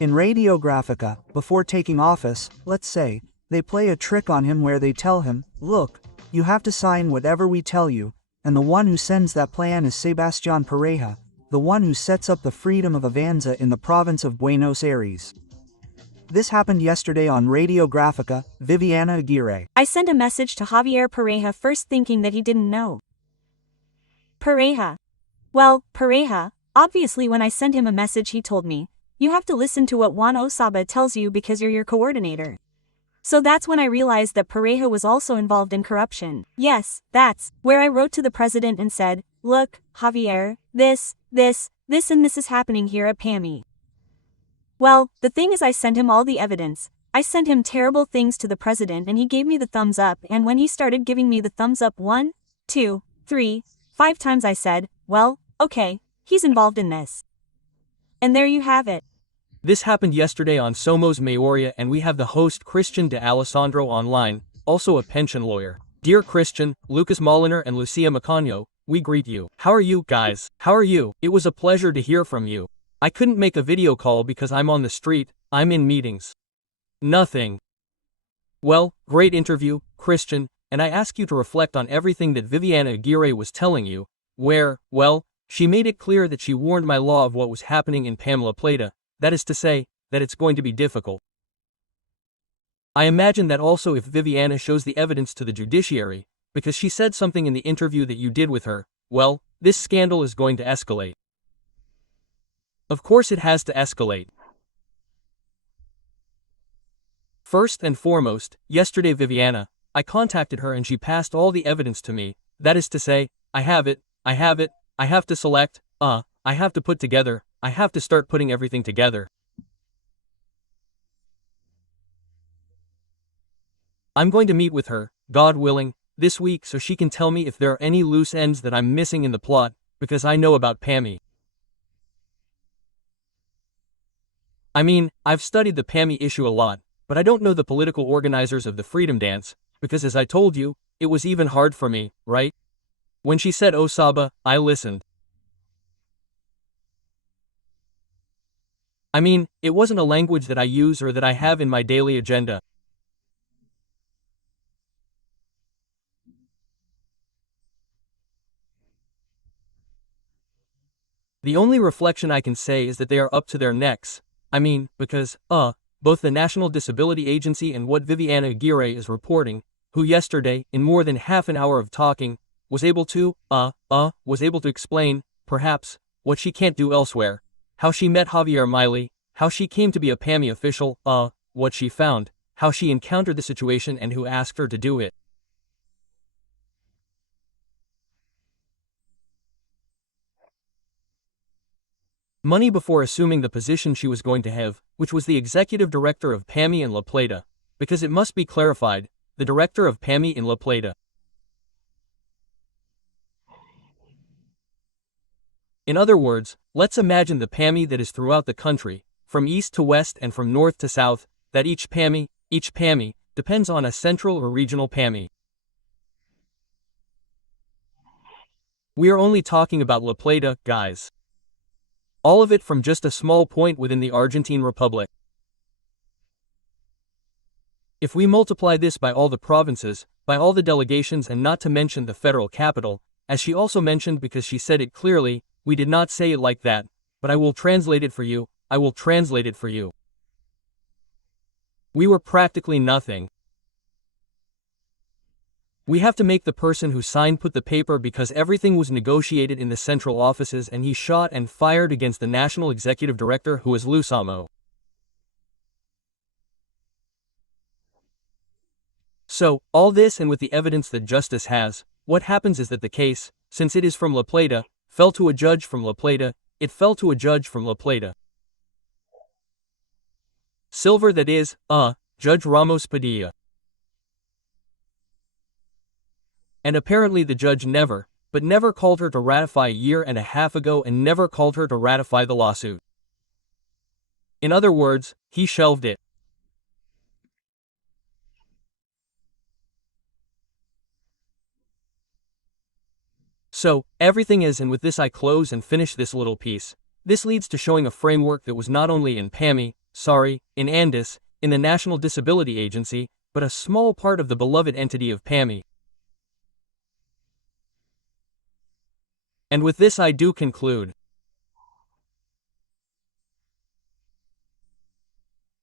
In Radio Gráfica, before taking office, let's say, they play a trick on him where they tell him, look, you have to sign whatever we tell you, and the one who sends that plan is Sebastián Pareja, the one who sets up the freedom of Avanza in the province of Buenos Aires. This happened yesterday on Radio Gráfica. Viviana Aguirre. I sent a message to Javier Pareja first thinking that he didn't know. Pareja. Well, Pareja, obviously when I sent him a message he told me, you have to listen to what Juan Osaba tells you because you're your coordinator. So that's when I realized that Pareja was also involved in corruption. Yes, that's where I wrote to the president and said, look, Javier, this and this is happening here at PAMI. Well, the thing is I sent him all the evidence. I sent him terrible things to the president and he gave me the thumbs up, and when he started giving me the thumbs up 1, 2, 3, 5 times I said, well, okay, he's involved in this. And there you have it. This happened yesterday on Somos Mayoría, and we have the host Christian de Alessandro online, also a pension lawyer. Dear Christian, Lucas Moliner and Lucia Macaño, we greet you. How are you, guys? How are you? It was a pleasure to hear from you. I couldn't make a video call because I'm on the street, I'm in meetings. Nothing. Well, great interview, Christian, and I ask you to reflect on everything that Viviana Aguirre was telling you, where, well, she made it clear that she warned my law of what was happening in Pamela Plata, that is to say, that it's going to be difficult. I imagine that also if Viviana shows the evidence to the judiciary, because she said something in the interview that you did with her, well, this scandal is going to escalate. Of course it has to escalate. First and foremost, yesterday Viviana, I contacted her and she passed all the evidence to me, that is to say, I have it, I have to select, I have to put together, I have to start putting everything together. I'm going to meet with her, God willing, this week so she can tell me if there are any loose ends that I'm missing in the plot, because I know about PAMI. I mean, I've studied the PAMI issue a lot, but I don't know the political organizers of the Freedom Dance, because as I told you, it was even hard for me, right? When she said Osaba, I listened. I mean, it wasn't a language that I use or that I have in my daily agenda. The only reflection I can say is that they are up to their necks. I mean, because, both the National Disability Agency and what Viviana Aguirre is reporting, who yesterday, in more than half an hour of talking, was able to explain, perhaps, what she can't do elsewhere, how she met Javier Milei, how she came to be a PAMI official, what she found, how she encountered the situation and who asked her to do it. Money before assuming the position she was going to have, which was the executive director of PAMI in La Plata, because it must be clarified, the director of PAMI in La Plata. In other words, let's imagine the PAMI that is throughout the country, from east to west and from north to south, that each PAMI, depends on a central or regional PAMI. We are only talking about La Plata, guys. All of it from just a small point within the Argentine Republic. If we multiply this by all the provinces, by all the delegations, and not to mention the federal capital, as she also mentioned because she said it clearly, we did not say it like that, but I will translate it for you, We were practically nothing. We have to make the person who signed put the paper because everything was negotiated in the central offices and he shot and fired against the national executive director who is Lusamo. So, all this and with the evidence that justice has, what happens is that the case, since it is from La Plata, fell to a judge from La Plata, Silver, that is, Judge Ramos Padilla. And apparently the judge never called her to ratify a year and a half ago and never called her to ratify the lawsuit. In other words, he shelved it. So, everything is, and with this I close and finish this little piece. This leads to showing a framework that was not only in PAMI, in Andes, in the National Disability Agency, but a small part of the beloved entity of PAMI. And with this I do conclude.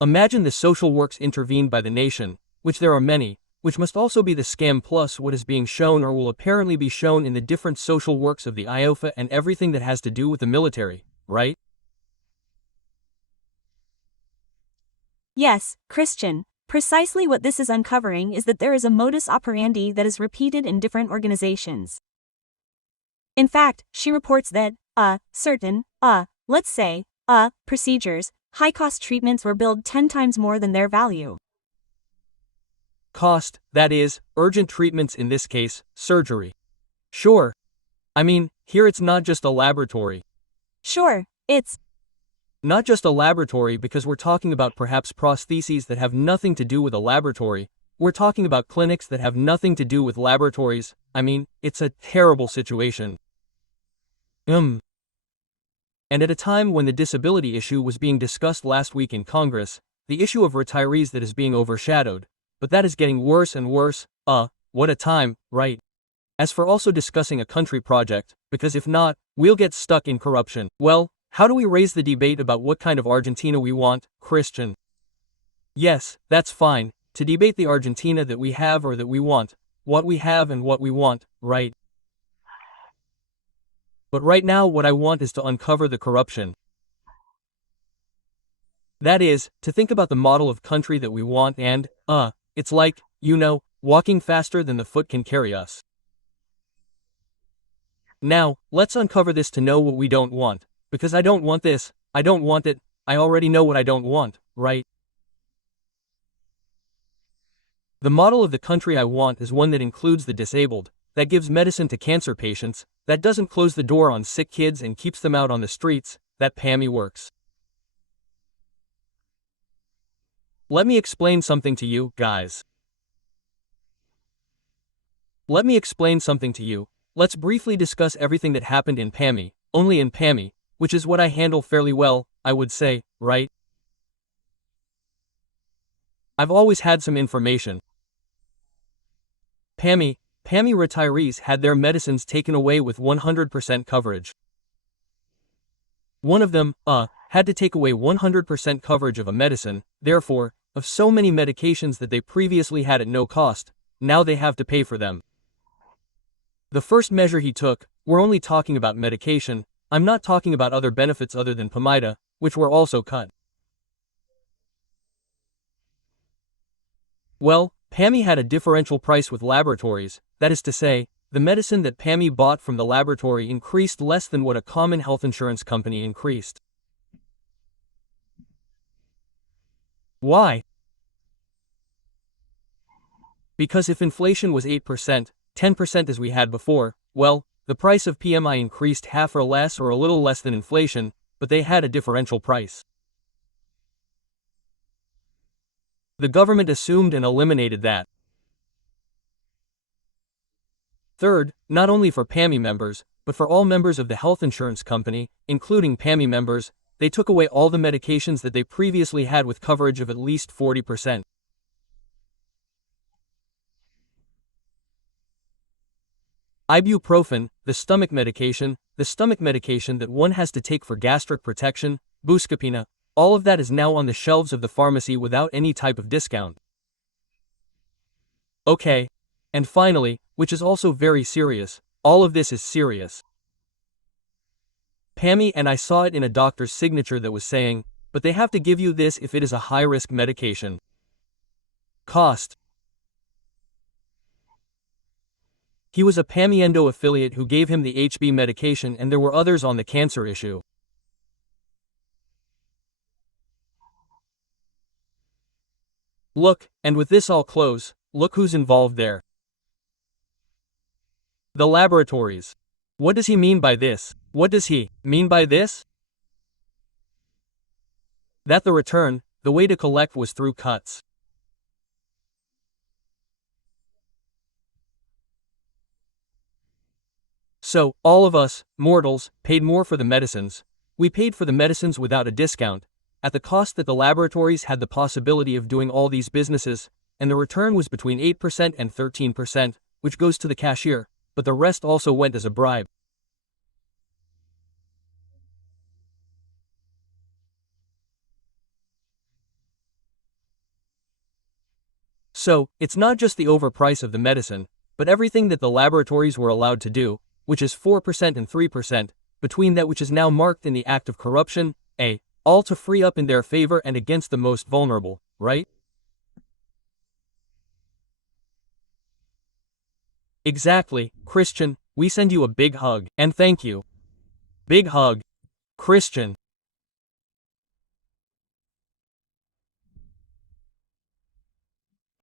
Imagine the social works intervened by the nation, which there are many, which must also be the scam plus what is being shown or will apparently be shown in the different social works of the IOFA and everything that has to do with the military, right? Yes, Christian. Precisely what this is uncovering is that there is a modus operandi that is repeated in different organizations. In fact, she reports that, certain, let's say, procedures, high-cost treatments were billed 10 times more than their value. Cost, that is, urgent treatments in this case, surgery. Sure. I mean, here it's not just a laboratory. Sure, it's not just a laboratory because we're talking about perhaps prostheses that have nothing to do with a laboratory. We're talking about clinics that have nothing to do with laboratories. I mean, it's a terrible situation. And at a time when the disability issue was being discussed last week in Congress, the issue of retirees that is being overshadowed, but that is getting worse and worse. What a time, right? As for also discussing a country project, because if not, we'll get stuck in corruption. Well, how do we raise the debate about what kind of Argentina we want, Christian? Yes, that's fine, to debate the Argentina that we have or that we want, what we have and what we want, right? But right now what I want is to uncover the corruption. That is, to think about the model of country that we want and, it's like, walking faster than the foot can carry us. Now, let's uncover this to know what we don't want. Because I don't want this, I don't want it, I already know what I don't want, right? The model of the country I want is one that includes the disabled, that gives medicine to cancer patients, that doesn't close the door on sick kids and keeps them out on the streets, that PAMI works. Let me explain something to you, guys. Let me explain something to you. Let's briefly discuss everything that happened in PAMI, only in PAMI, which is what I handle fairly well, I would say, right? I've always had some information. PAMI retirees had their medicines taken away with 100% coverage. One of them, had to take away 100% coverage of a medicine, therefore, of so many medications that they previously had at no cost, now they have to pay for them. The first measure he took, we're only talking about medication, I'm not talking about other benefits other than PAMI, which were also cut. Well, PAMI had a differential price with laboratories, that is to say, the medicine that PAMI bought from the laboratory increased less than what a common health insurance company increased. Why? Because if inflation was 8%, 10% as we had before, well, the price of PAMI increased half or less or a little less than inflation, but they had a differential price. The government assumed and eliminated that. Third, not only for PAMI members, but for all members of the health insurance company, including PAMI members, they took away all the medications that they previously had with coverage of at least 40%. Ibuprofen, the stomach medication that one has to take for gastric protection, buscapina, all of that is now on the shelves of the pharmacy without any type of discount. Okay. And finally, which is also very serious, all of this is serious. PAMI, and I saw it in a doctor's signature that was saying, but they have to give you this if it is a high-risk medication. Cost. He was a PAMI Endo affiliate who gave him the HB medication, and there were others on the cancer issue. Look, and with this I'll close, look who's involved there. The laboratories. What does he mean by this? What does he mean by this? That the return, the way to collect was through cuts. So, all of us, mortals, paid more for the medicines. We paid for the medicines without a discount, at the cost that the laboratories had the possibility of doing all these businesses, and the return was between 8% and 13%, which goes to the cashier, but the rest also went as a bribe. So, it's not just the overprice of the medicine, but everything that the laboratories were allowed to do, which is 4% and 3%, between that which is now marked in the act of corruption, all to free up in their favor and against the most vulnerable, right? Exactly, Christian, we send you a big hug, and thank you. Big hug. Christian.